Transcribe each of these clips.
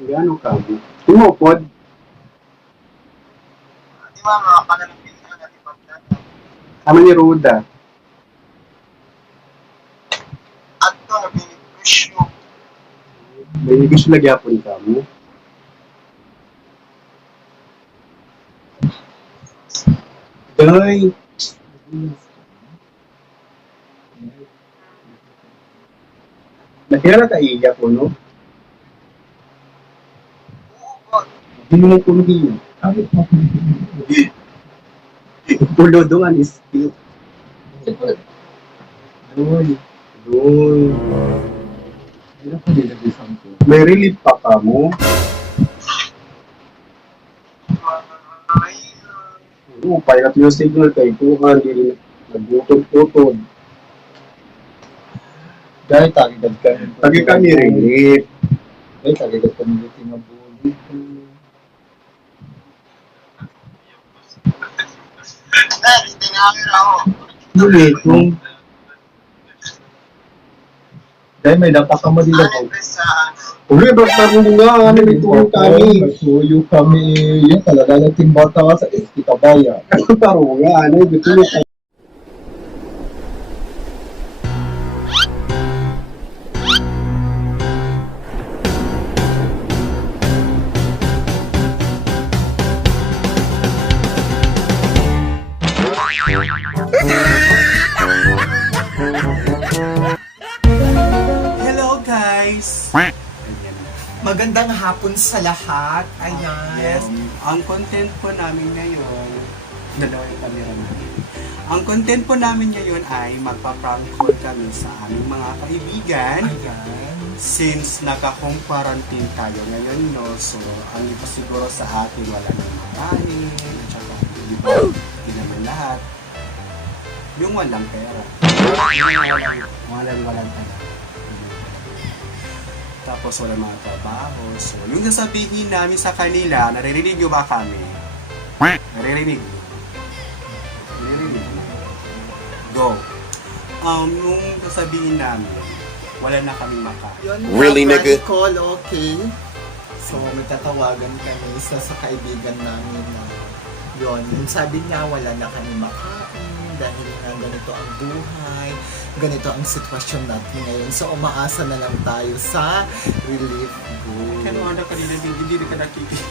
Gano'n ka mo? Tumupod? Di ba mga panalangin ka na di ba? Kama ni Ruda. At to, nabinigusyo. May gusto lagyapon ka mo. Day! Nakira ka iya ko, no? Uubot. Hindi mo kundi. Pulo doon is still. Doy. Doy. May relief pa ka mo. Ay, Oo, payat yung signal kay Kuhan. Hindi nagbutod-putod. Dahil tagigad ka. Lagi kami relief. Dahil tagigad ka ng tinabuli. hindi namin ako. Ulit, kung Dahil may napakamali Ano ako. sa uli, bakit mo nga, ano ito kami. Nasuyo kami. Yan talaga nating bata ka sa Eskitabayan. Ano taro nga, ano, ito yung Hello guys! Magandang hapon sa lahat. Ayan. Yes, ang content po namin ngayon, dalawa yung camera namin. Ang content po namin ngayon ay magpa-prank call kami sa aming mga kaibigan Ayan. since naka-home quarantine tayo ngayon, no? So, ang iba siguro sa atin wala nang makain, at saka di ba, hindi naman lahat. Yung walang pera. Walang pera. Tapos wala mga trabaho. So, yung sasabihin namin sa kanila, naririnig nyo ba kami? Naririnig? Naririnig? Go. Yung sasabihin namin, wala na kami makain. Yun Really, na, nigga? prank call, okay. So, magtatawagan kami sa kaibigan namin na yun. Yung sabi niya, wala na kami makain dahil nga ganito ang buhay, ganito ang sitwasyon natin ngayon. So, umaasa na lang tayo sa relief Kaya good. nung ano kanina, hindi ka nakikinig.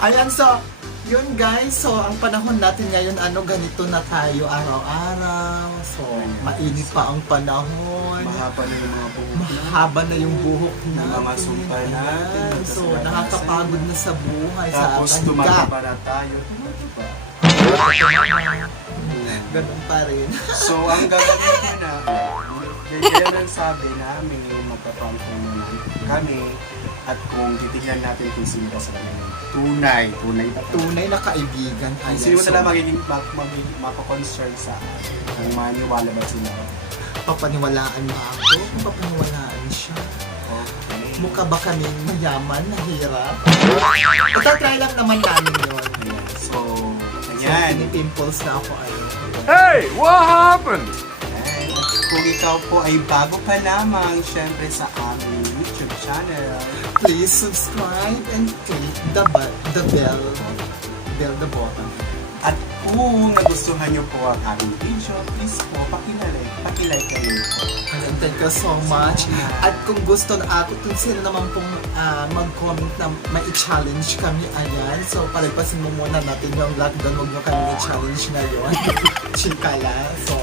Ayan, so, yun guys, so ang panahon natin ngayon, ganito na tayo araw-araw. So, mainit pa ang panahon. Mahaba na yung mga buhok na. Mahaba na yung buhok natin. Mga sumpa natin, Ayan. So, nakakapagod na sa buhay, Tapos sa tumataba na tayo. Tumataba. Ganun pa rin. So, ang gagawin ko na, kaya lang sabi namin, magpaprank muna kami, at kung titignan natin kung sino ka sa kanila. Tunay na Tunay na kaibigan. Ayan, Sino so, na magiging mako-concern sa akin? Kung maniwala ba sila? papaniwalaan mo ako? Kung papaniwalaan siya? Okay. Mukha ba kami mayaman, mahirap? Itatry lang naman namin yun. Ayan. So, So, ayan. pinipimples na ako. Hey, what happened? Ayan. At kung ikaw po ay bago pa lamang, syempre sa aming YouTube channel, Please subscribe and click the bell the button. at kung nagustuhan niyo po ang aming video, please po, pakilike kayo po. Ayan, thank you so much. At kung gusto na kung sino naman pong mag-comment na mai-challenge kami, ayan. So, palagpasin mo muna natin yung lockdown. Huwag nyo kami i-challenge ngayon. Chika lang. So,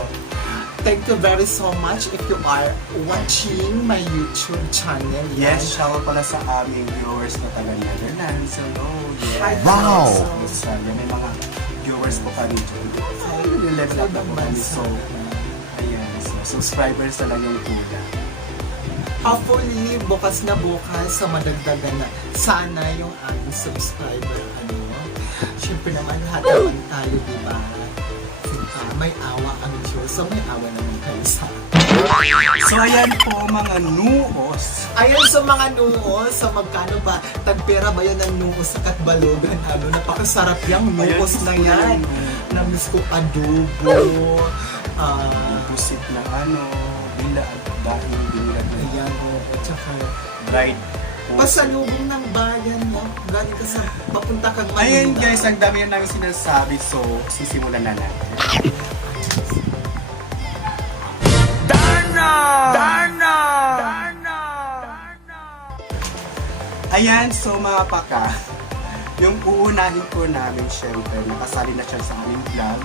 thank you very so much if you are watching my YouTube channel. Yes, shoutout pala sa aming viewers na taga Netherlands. Hello, yes. Hi, Wow. So, may mga viewers po kami dyan. Level up na po kami. So, ayan. So, subscribers na lang yung kulang. Hopefully, bukas na bukas sa madagdagan na sana yung aming subscriber. Siyempre naman, lahat naman tayo, di ba? May awa ang Diyos. So, may awa naman kayo sa So, ayan po mga nuos. Ayan sa mga nuos, sa magkano ba? Tagpera ba yan ng nuos sa Katbalogan? Napakasarap yung nuos na yan. Namiss ko adobo. Pusit na bila at dahil binilad na Ayan, oo. at saka Bride. pasalubong ng bayan mo. Galing ka sa papunta kang Manila. Ayun guys, ang dami na namin sinasabi. So, sisimulan na natin. Ayan, so mga paka, yung uunahin ko namin, syempre, nakasali na siya sa aming vlog.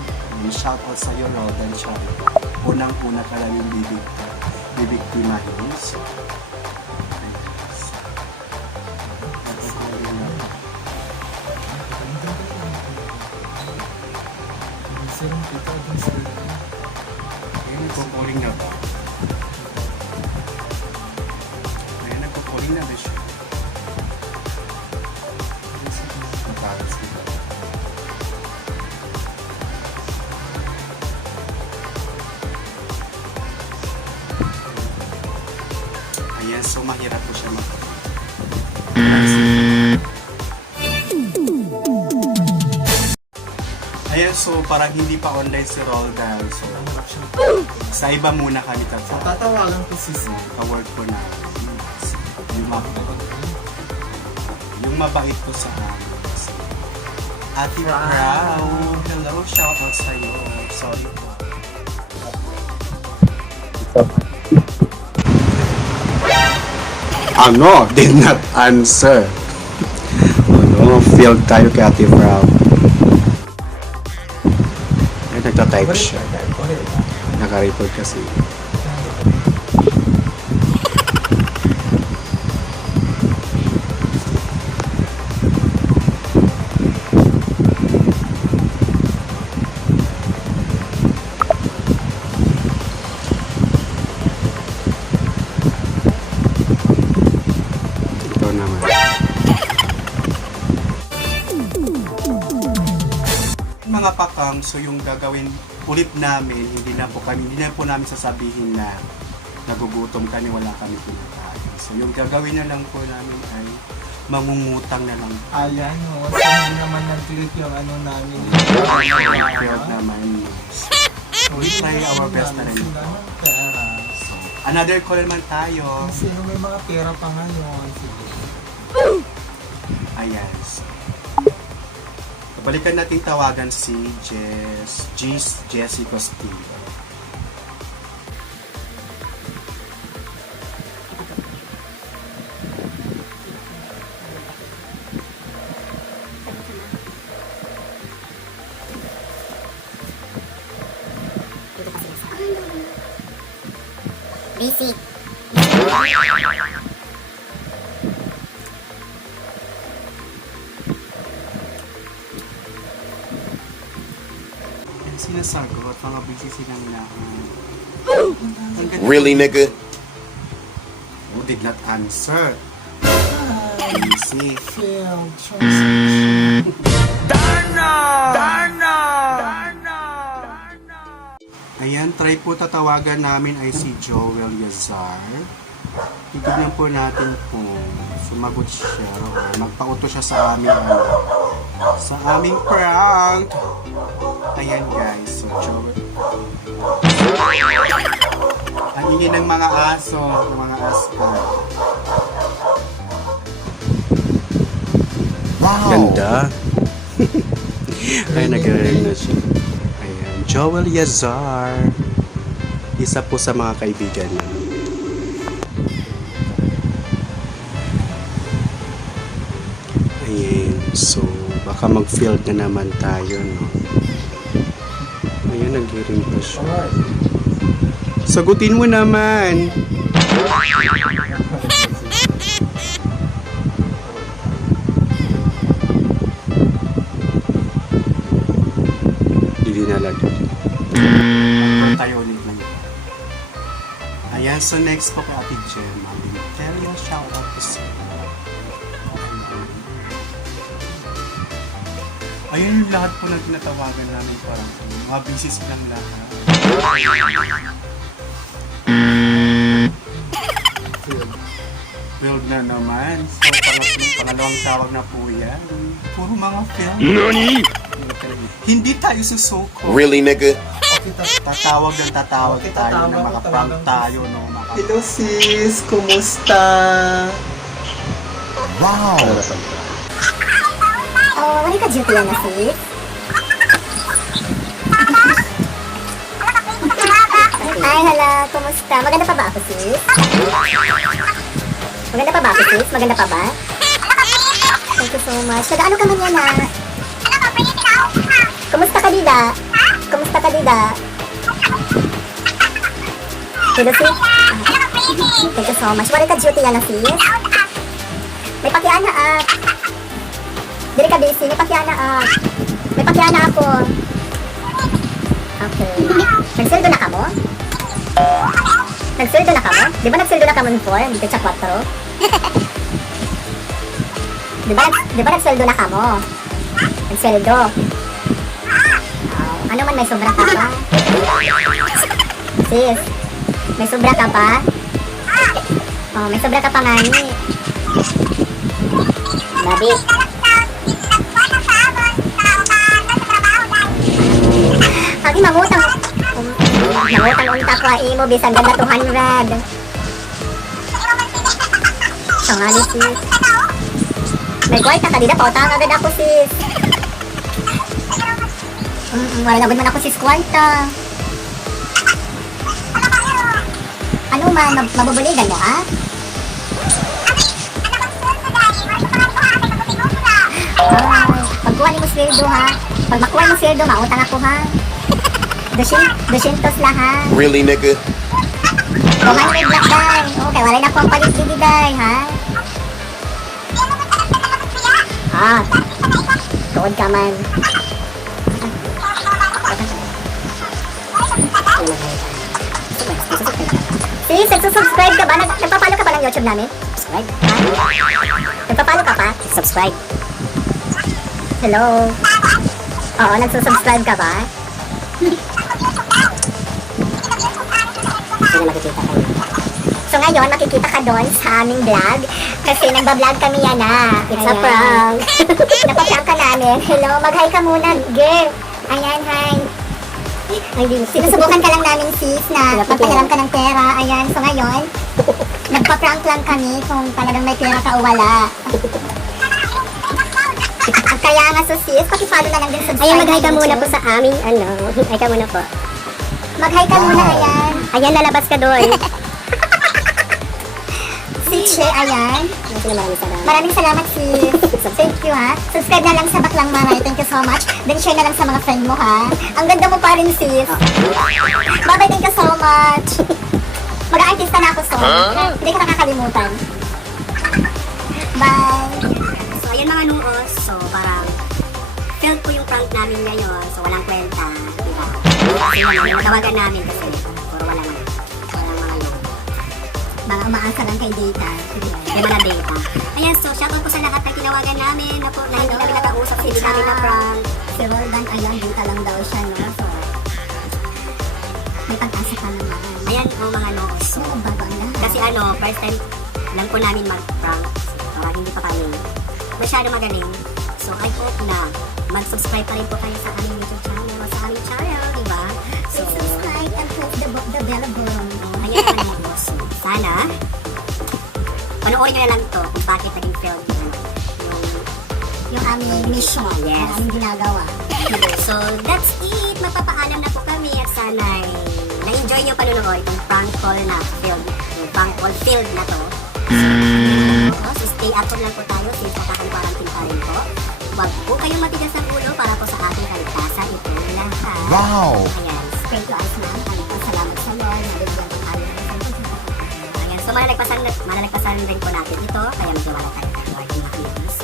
Shoutout sa iyo, Rodan Chari. Unang-una ka lang yung bibiktimahin. So, ayun, nagpo-calling na ba? Ayun, nagpo-calling na ba siya? Matalas kita. Ayan, so mahirap po siya mag- Ayan, so parang hindi pa online si Roldan. So, sa iba muna kami So, tatawag. tatawagan ko si Sid. Ka-work ko na. Yung mabait ko sa amin. So, Ate Proud. Hello, shoutout sa'yo. Sorry po. Ano? Did not answer. Ano? Failed tayo kay Ate Proud. Ay, nagtatype siya. Naka-report kasi. Ito naman. Mga pakang, so yung gagawin ulit namin, hindi na po namin sasabihin na nagugutom kami, wala kami pinakain. So yung gagawin na lang po namin ay mangungutang na lang. Ayan, no. So, hindi naman nag-click yung ano namin. Failed naman. So we try our best na rin. Sila ng pera. So, another call naman tayo. Sino may mga pera pa ngayon? Sige. Ayan. So, balikan natin tawagan si Jessie Castillo. Busy. Ang sinasagot, mga busy silang lahat. Really, nigga? Oh, did not answer. Busy. Failed transaction. Ayan, try po tatawagan namin ay si Joel Yazar. Titignan po natin kung sumagot siya o magpauto siya sa aming sa aming prank. Ayan guys, so Joel. Ang ingin ng mga aso, ng mga askar. Wow. Ganda. Ay, nag-ring na siya. Ayan, Joel Yazar. Isa po sa mga kaibigan niya. Ayan, so baka mag-field na naman tayo, no? Ayan, nag-ring pa siya. Sagutin mo naman! Dinalaga. Tayo ulit lang. Ayan, so next po kay Ate Gemma. Tell you, shout out to sir. Ayun yung lahat po na tinatawagan namin, parang mga busy silang lahat. Filled na naman. So, pangalawang tawag na po yan. Puro mga film. NANI?! Hindi tayo susuko. Really, nigga? Okay, Tatawag ng tatawag Okay, tayo tatawag na ako, makaprank tawagan ko. tayo, no? Hello sis, kumusta? Wow! Oh, wala ka duty yan na sis? Ay, hala, kumusta? Maganda pa ba ako sis? Maganda pa ba ako sis? Maganda pa ba? Thank you so much. Taga ano ka man yan na? Kumusta ka dida? Kumusta ka dida? Hello sis? Thank you so much. Wala ka duty yan na sis? May pakiana Dili ka busy, may pakiana May pakiana ako. Okay. Nagsildo na ka mo? Nagsildo na ka mo? Di ba nagsildo na ka mo before? Dito sa 4? Di ba nagsildo na ka mo? Nagsildo. Ano man, may sobra ka pa? Sis, may sobra ka pa? Oh, may sobra ka pa nga ni. Babi. Pagi mangutang unta ko imo bisan ganda 200. Sangali sis. May kwarta ka dida pautang agad ako sis. Wala na man ako sis kwarta. Ano man mabubuligan mo ha? Pagkuha ni mo sweldo ha. Pag makuha mo sweldo, mautang ako ha. 200 lang ha. Really, nigga? 200 lang day. Okay, wala na akong palit didi day ha. Tuod ka man. Sis, nagsusubscribe ka ba? Nagpapalo ka ba ng YouTube namin? Subscribe. Nagpapalo ka pa? Subscribe. Hello? Oo, nagsusubscribe ka ba? Sino makikita kayo? So ngayon, makikita ka doon sa aming vlog. Kasi nagbablog kami yan It's a prank. Napaprank ka namin. Hello, mag-hi ka muna, girl. Ayan, hi. Sinusubukan ka lang namin sis na magpahiram ka ng pera. Ayan, so ngayon, nagpa-prank lang kami kung talagang may pera ka o wala. Kaya nga so sis, pakifollow na lang din subscribe. Ayan, mag-hi ka muna po sa aming hi ka muna po. Mag-hi ka muna, ayan. Ayan, lalabas ka doon. Si Che, ayan. Maraming salamat sis. Thank you ha. Subscribe na lang sa Baklang Maray. Thank you so much. Then share na lang sa mga friend mo ha. Ang ganda mo pa rin sis. Bye-bye, thank you so much. Mag-aartista na ako so. Hindi ka nakakalimutan. Bye. So, ayan mga nuos. So, parang failed po yung prank namin ngayon. So, walang kwenta. Diba? Kasi yung tawagan namin kasi puro walang mga load. Mga umaasa lang kay data. May mga data. Ayan, so shoutout po sa lahat ng tinawagan namin na po na hindi namin nakausap, hindi namin na prank. Si Roldan, ayan, data lang daw siya, no? So, may pag-asa ka naman. Ayan po mga nuos. So, Bago ang lahat. kasi first time lang po namin mag-prank. So, hindi pa kami masyado magaling. So, I hope na mag-subscribe pa rin po kayo sa aming YouTube channel o sa aming channel, di ba? So, Subscribe and press the bell button. ayan mga nuos. So, sana panoorin nyo na lang to kung bakit naging failed Yung aming mission. Yes. Yung aming ginagawa. So, that's it. Magpapaalam na po kami at sana'y na-enjoy nyo panunood yung prank call na failed. Yung prank call failed na to. So, stay active lang po tayo since nakakaliparantin pa rin po. Huwag po kayong matigas ng ulo para po sa ating kaligtasan. Ito lahat. Wow! Ayan. Pray to us na. Salamat sa Lord. Nabigyan ko tayo. Ayan. So, manalagpasan rin po natin ito. Kaya magtiwala tayo kay Lord in Happiness.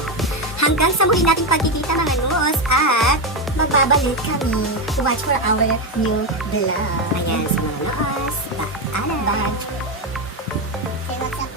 Hanggang sa muli nating pagkikita mga nuos at Magbabalik kami to watch for our new vlog. ayan sa mga nuos. Paalam. Bye. Say what's up.